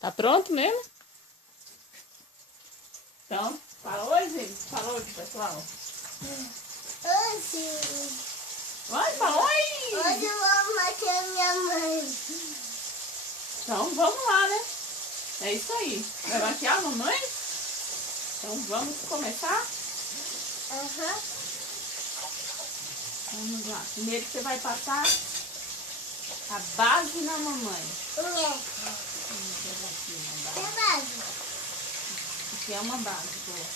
Tá pronto mesmo? Então, falou, gente? Falou aqui, pessoal. Hoje. Vai, falou aí! Hoje eu vou matar a minha mãe. Então, vamos lá, né? É isso aí. Vai maquiar a mamãe? Então, vamos começar? Aham. Vamos lá. Primeiro você vai passar a base na mamãe. Vamos pegar aqui uma base. É base. Aqui é uma base, boa.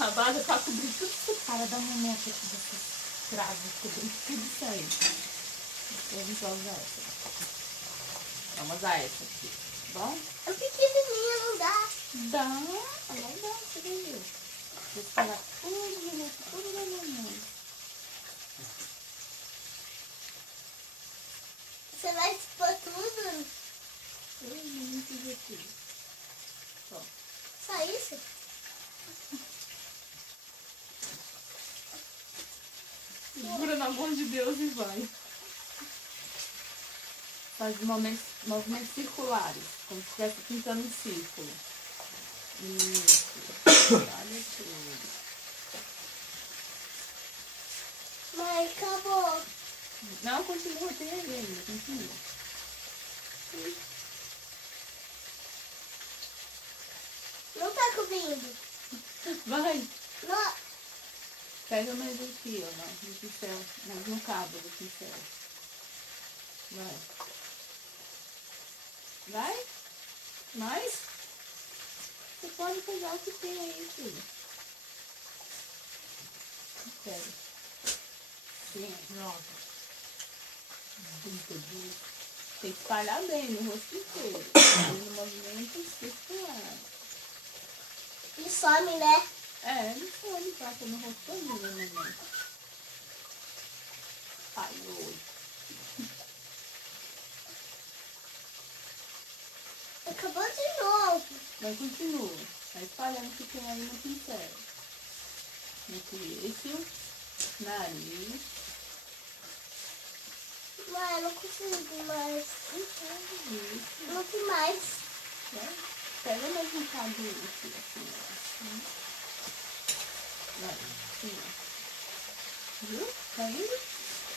A base é pra cobrir tudo essa cara da mamãe aqui, desses cravos, cobrir tudo isso aí. Então, a gente vai usar essa. Vamos usar essa aqui, tá bom? É pequenininha, não dá. Dá, não dá, você vai ver. Vou pegar tudo da mamãe. Você vai expor tudo? Tudo aqui. Ó. Só isso? Segura na mão de Deus e vai. Faz movimentos circulares, como se estivesse pintando um círculo. Isso. Olha tudo. Mãe, acabou. Não, continua, tem aí ainda, continua. Não tá cobrindo. Vai. Não. Pega mais aqui, ó, no pincel, mais no cabo do pincel. Vai. Vai? Mais? Você pode pegar o que tem aí, filho. Pega. Sim, pronto. Tem que espalhar bem no rosto inteiro. Fazendo movimento circular. E some, né? É, não pode passar no rosto todinho, né, mamãe? Ai, oi. Acabou de novo. Mas continua. Vai espalhando o que tem aí no pincel. No queixo, nariz. Mãe, eu não consigo mais. Isso. Não tem mais. Vai. Pega mais um cabelo aqui, assim, ó. Vai, assim, ó. Viu? Tá indo?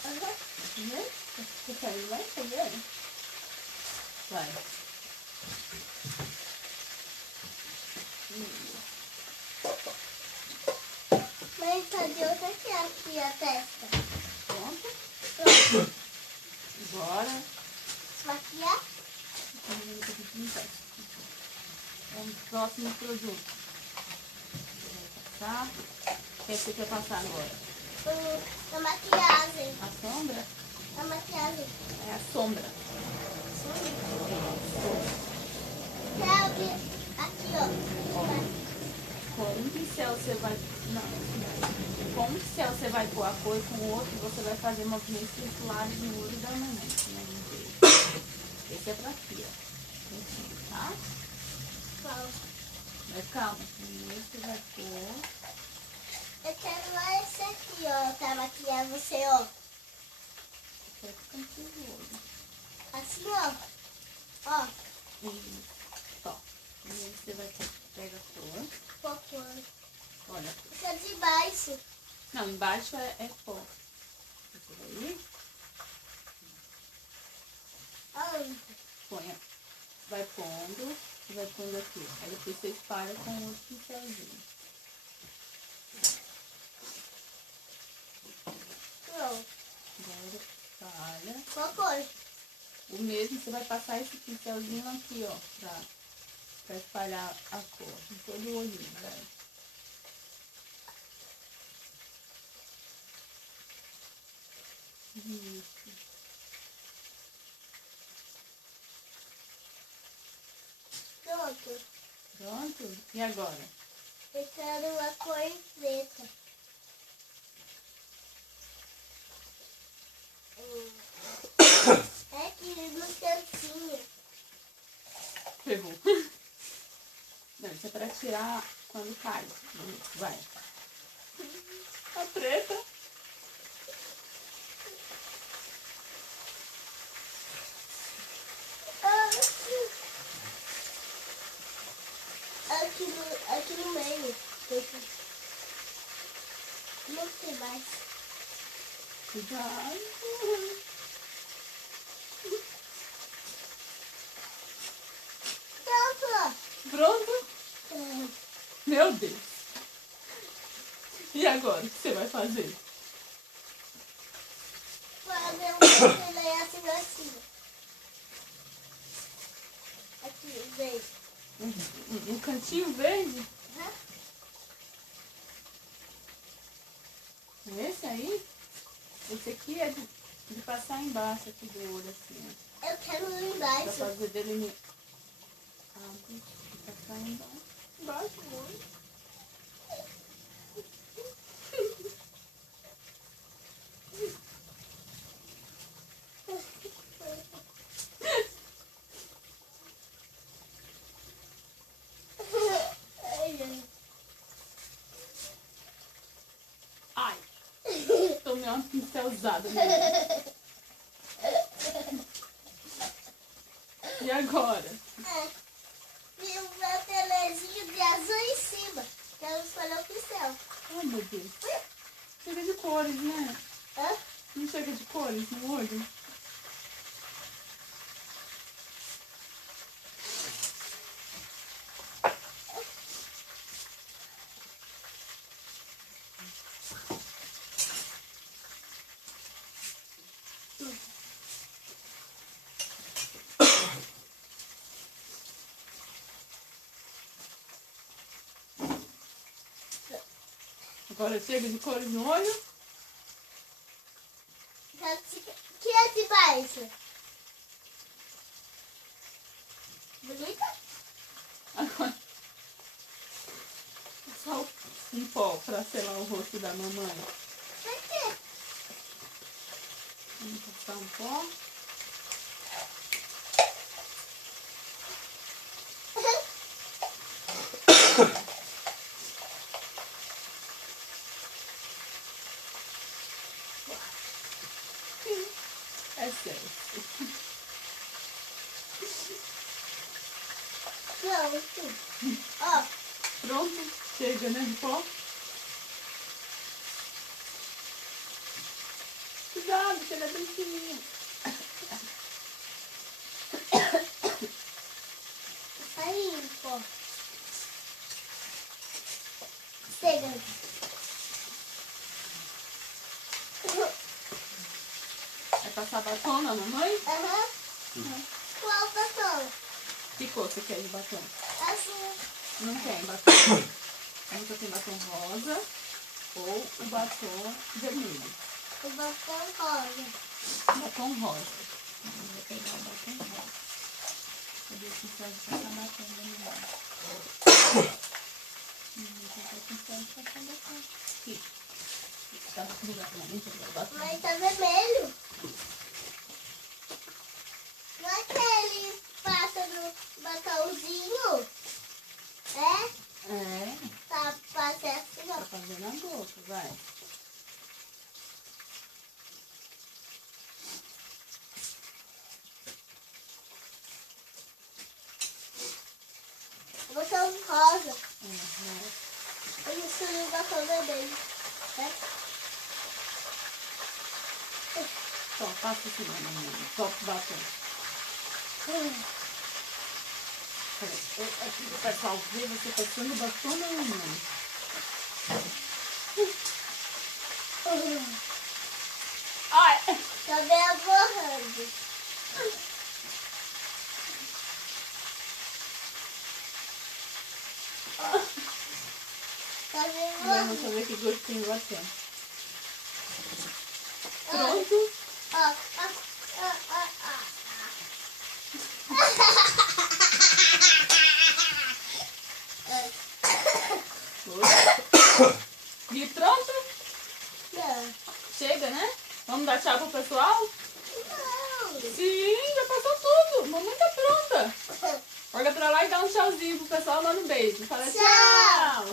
Aham. Vê? Você tá indo, vai? Tá vendo? Vai. Mãe, cadê outra que é aqui a testa? Pronto? Pronto. Bora. Maquiar? Vamos pro próximo produto. Vai passar. O que você quer passar agora? A maquiagem. A sombra? A maquiagem. É a sombra. Aqui, ó. Com um pincel você vai... Não. Com um pincel você vai pôr a cor e com o outro você vai fazer movimentos circulares no olho da mamãe. Esse é pra aqui, ó. Tá? Qual? Mas calma. Primeiro você vai pôr... Eu quero esse aqui, ó, pra maquiar você, ó. Vai ficar aqui o olho. Assim, ó. Ó. Isso. Ó. Primeiro você vai pegar a cor. Qual cor? Olha. Isso é de baixo. Não, embaixo é pó. Esse daí. Aonde? Põe. Vai pondo. E vai pondo aqui. Aí depois você espalha com outro pincelzinho. Pronto. Agora espalha. Qual cor? O mesmo, você vai passar esse pincelzinho aqui, ó. Pra espalhar a cor. Em todo o olhinho, vai. Isso. Pronto. Pronto? E agora? Eu quero uma cor preta. É aqui no cantinho. Ferrou. Não, isso é pra tirar quando cai. Vai. A preta. aqui no meio. Não tem mais. Cuidado. Pronto. Pronto? Meu Deus. E agora, o que você vai fazer? Fazer um filé assim. Aqui, verde. Um cantinho verde? Esse aí? Esse aqui é de passar embaixo aqui do olho, assim, ó. Eu quero ir Pra embaixo. fazer dele... de passar embaixo. Embaixo do olho. Ai, tomei uma pincelzada nele. E agora? Vi o meu telezinho de azul em cima. Quero escolher o pincel. Ai, meu Deus. Chega de cores, né? Hã? Não chega de cores no olho? Agora chega de cores no olho? Que é de baixo? Bonita? Agora. Só um pó pra selar o rosto da mamãe. Por quê? Vamos passar um pó. É sério. Pronto. Ó. Pronto? Chega, né, de pó? Cuidado, chega bem fininho. Aí, pô. Chega. Vai passar batom na mamãe? Aham. Qual batom? Que cor você quer de batom? Azul. Não tem batom. Nunca tem batom rosa ou o batom vermelho. O batom rosa. Batom rosa. Vou pegar o batom rosa. Cadê o pincel de passar batom da minha? Vou pegar o pincel de passar batom. Aqui. Tá no batom. Mas tá vermelho. Não é que ele passa no batomzinho? É? É, Tá, passa assim, ó. pra fazer na boca, vai. Batom rosa. Né? Eu escolhi o batom vermelho. Né? Só passa assim na mamãe. Top batom. Aqui o pessoal vê você passando batom na mamãe. Ai! Tá bem borrando. Tá bem Vamos borrando. ver que gostinho vai ter. Pronto? Ó, E pronto? Não. Chega, né? Vamos dar tchau pro pessoal? Não. Sim, já passou tudo. Mamãe tá pronta. Olha pra lá e dá um tchauzinho pro pessoal, manda um beijo. Fala Tchau. tchau.